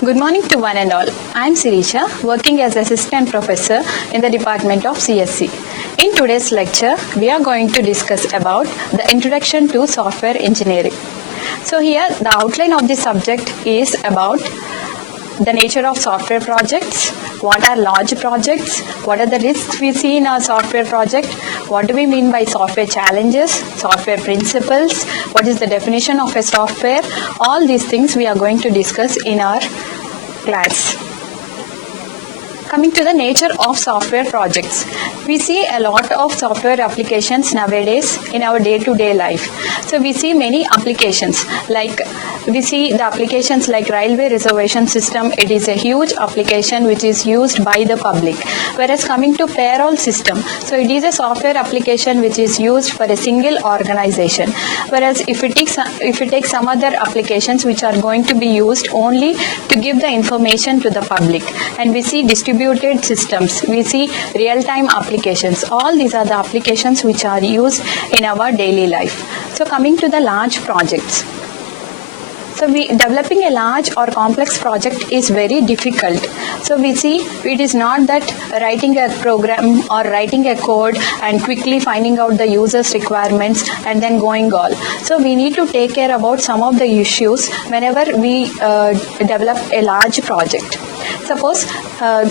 Good morning to one and all. I am K.Sireesha, working as Assistant Professor in the Department of CSE. In today's lecture, we are going to discuss about the Introduction to Software Engineering. So here, the outline of the subject is about the nature of software projects, what are large projects, what are the risks we see in our software project, what do we mean by software challenges, software principles, what is the definition of a software. All these things we are going to discuss in our class. Coming to the nature of software projects, we see a lot of software applications nowadays in our day-to-day life. So we see many applications, like we see the applications like railway reservation system. It is a huge application which is used by the public. Whereas coming to payroll system, so it is a software application which is used for a single organization. Whereas if we take some other applications which are going to be used only to give the information to the public, and we see distributed systems, we see real-time applications. All these are the applications which are used in our daily life. So coming to the large projects. So developing a large or complex project is very difficult. So we see it is not that writing a program or writing a code and quickly finding out the user's requirements and then going all. So we need to take care about some of the issues whenever we develop a large project. Suppose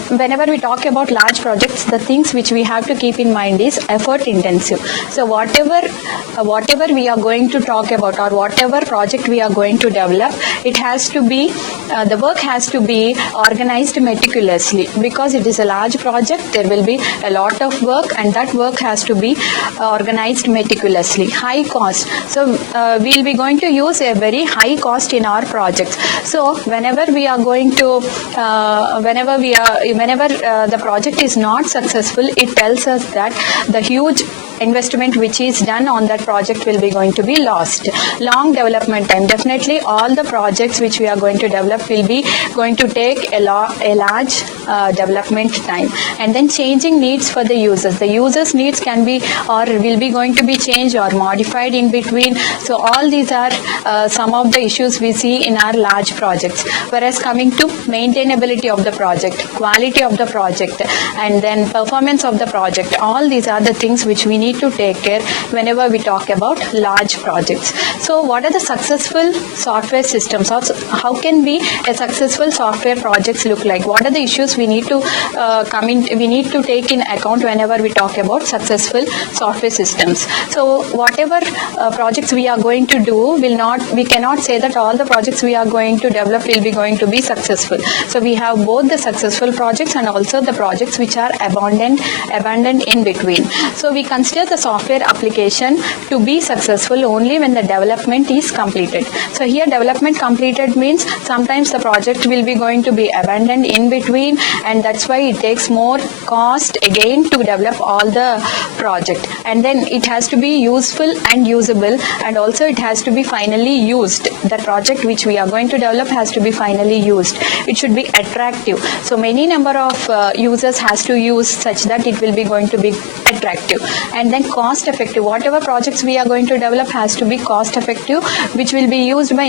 whenever we talk about large projects, the things which we have to keep in mind is effort intensive. So whatever we are going to talk about or whatever project we are going to develop, it has to be, the work has to be organized meticulously, because it is a large project. There will be a lot of work, and that work has to be organized meticulously. High cost. So we'll be going to use a very high cost in our projects. So whenever we are going to whenever the project is not successful, it tells us that the huge investment which is done on that project will be going to be lost. Long development time. Definitely all the projects which we are going to develop will be going to take a large development time. And then changing needs for the users. The users' needs can be or will be going to be changed or modified in between. So all these are some of the issues we see in our large projects. Whereas coming to maintainability of the project, quality of the project, and then performance of the project, all these are the things which we need to take care whenever we talk about large projects. So what are the successful software systems? How can be a successful software projects look like? What are the issues we need to we need to take in account whenever we talk about successful software systems? So whatever projects we are going to do, we cannot say that all the projects we are going to develop will be going to be successful. So we have both the successful projects and also the projects which are abandoned in between. So we consider the software application to be successful only when the development is completed. So here development completed means sometimes the project will be going to be abandoned in between, and that's why it takes more cost again to develop all the project. And then it has to be useful and usable, and also it has to be finally used. The project which we are going to develop has to be finally used. It should be attractive. So many number of users has to use such that it will be going to be attractive. And then cost effective. Whatever projects we are going to develop has to be cost effective, which will be used by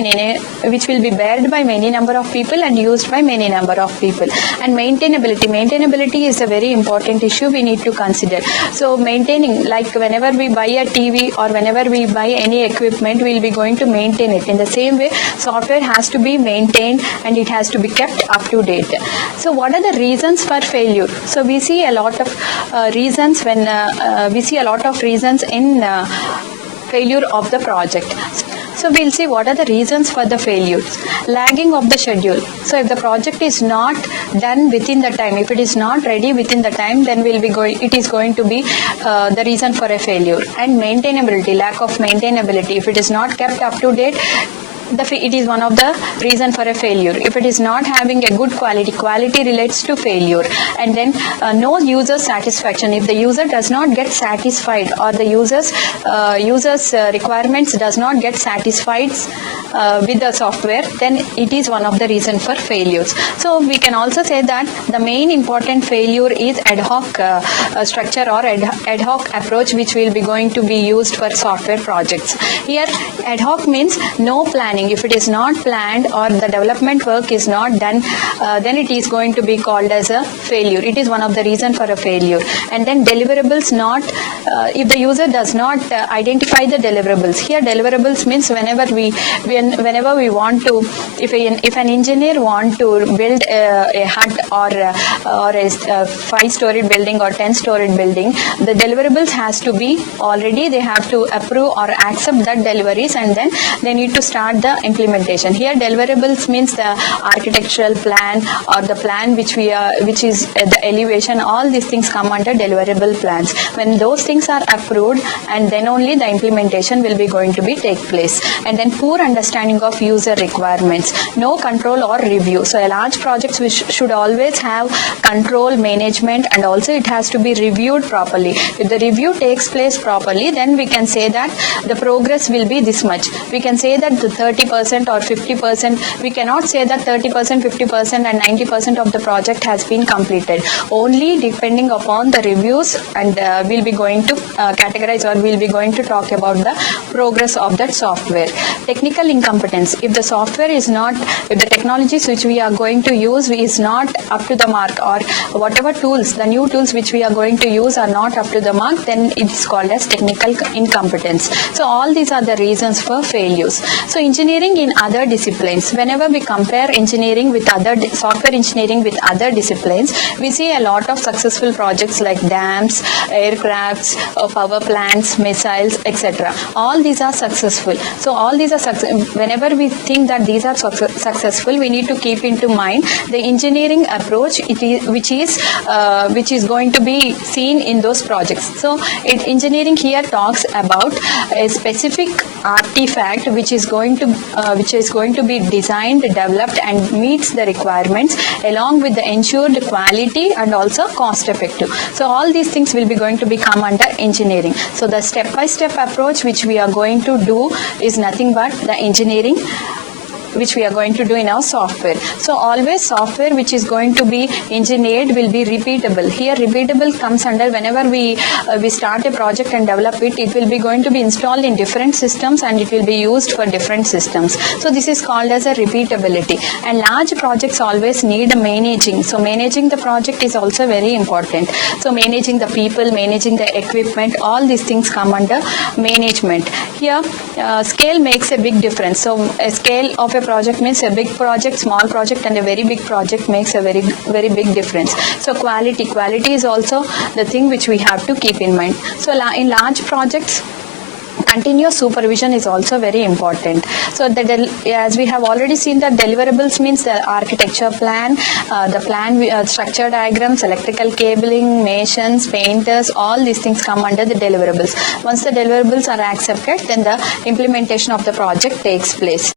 which will be bared by many number of people and used by many number of people. And maintainability. Maintainability is a very important issue we need to consider. So maintaining, like whenever we buy a TV or whenever we buy any equipment, we will be going to maintain it. In the same way, software has to be maintained and it has to be kept up to date. So what are the reasons for failure? So we see a lot of reasons when in failure of the project. So we'll see what are the reasons for the failures. Lagging of the schedule. So if the project is not done within the time, if it is not ready within the time, then it is going to be the reason for a failure. And maintainability, lack of maintainability. If it is not kept up to date, it is one of the reason for a failure. If it is not having a good quality relates to failure. And then no user satisfaction. If the user does not get satisfied or the user's requirements does not get satisfied with the software, then it is one of the reason for failures. So we can also say that the main important failure is ad hoc structure or ad hoc approach, which will be going to be used for software projects. Here ad hoc means no planning. planning. If it is not planned or the development work is not done, then it is going to be called as a failure. It is one of the reason for a failure. And then deliverables not, if the user does not identify the deliverables. Here deliverables means whenever we want to, if an engineer want to build a hut or a 5-story building or 10-story building, the deliverables has to be already, they have to approve or accept that deliveries, and then they need to start the implementation. Here deliverables means the architectural plan or the plan which is the elevation. All these things come under deliverable plans. When those things are approved, and then only the implementation will be going to be take place. And then poor understanding of user requirements, no control or review. So a large project which should always have control, management, and also it has to be reviewed properly. If the review takes place properly, then we can say that the progress will be this much. We can say that the 30% or 50%, we cannot say that 30%, 50% and 90% of the project has been completed. Only depending upon the reviews, and we'll be going to categorize, or we'll be going to talk about the progress of that software. Technical incompetence. If the software is not, if the technologies which we are going to use is not up to the mark, or whatever tools, the new tools which we are going to use are not up to the mark, then it's called as technical incompetence. So all these are the reasons for failures. So engineering in other disciplines, whenever we compare engineering with software engineering with other disciplines, we see a lot of successful projects like dams, aircrafts, power plants, missiles, etc. All these are successful. So all these are whenever we think that these are successful, we need to keep into mind the engineering approach which is going to be seen in those projects. So engineering here talks about a specific artifact which is going to be designed, developed, and meets the requirements along with the ensured quality and also cost effective. So all these things will be going to become under engineering. So the step-by-step approach which we are going to do is nothing but the engineering which we are going to do in our software. So always software which is going to be engineered will be repeatable. Here repeatable comes under whenever we start a project and develop it, it will be going to be installed in different systems and it will be used for different systems. So this is called as a repeatability. And large projects always need managing. So managing the project is also very important. So managing the people, managing the equipment, all these things come under management. Here scale makes a big difference. So a scale of a project means a big project, small project, and a very big project makes a very, very big difference. So quality is also the thing which we have to keep in mind. So in large projects, continuous supervision is also very important. So as we have already seen, that deliverables means the architecture plan, the plan structure diagrams, electrical cabling, masons, painters, all these things come under the deliverables. Once the deliverables are accepted, then the implementation of the project takes place.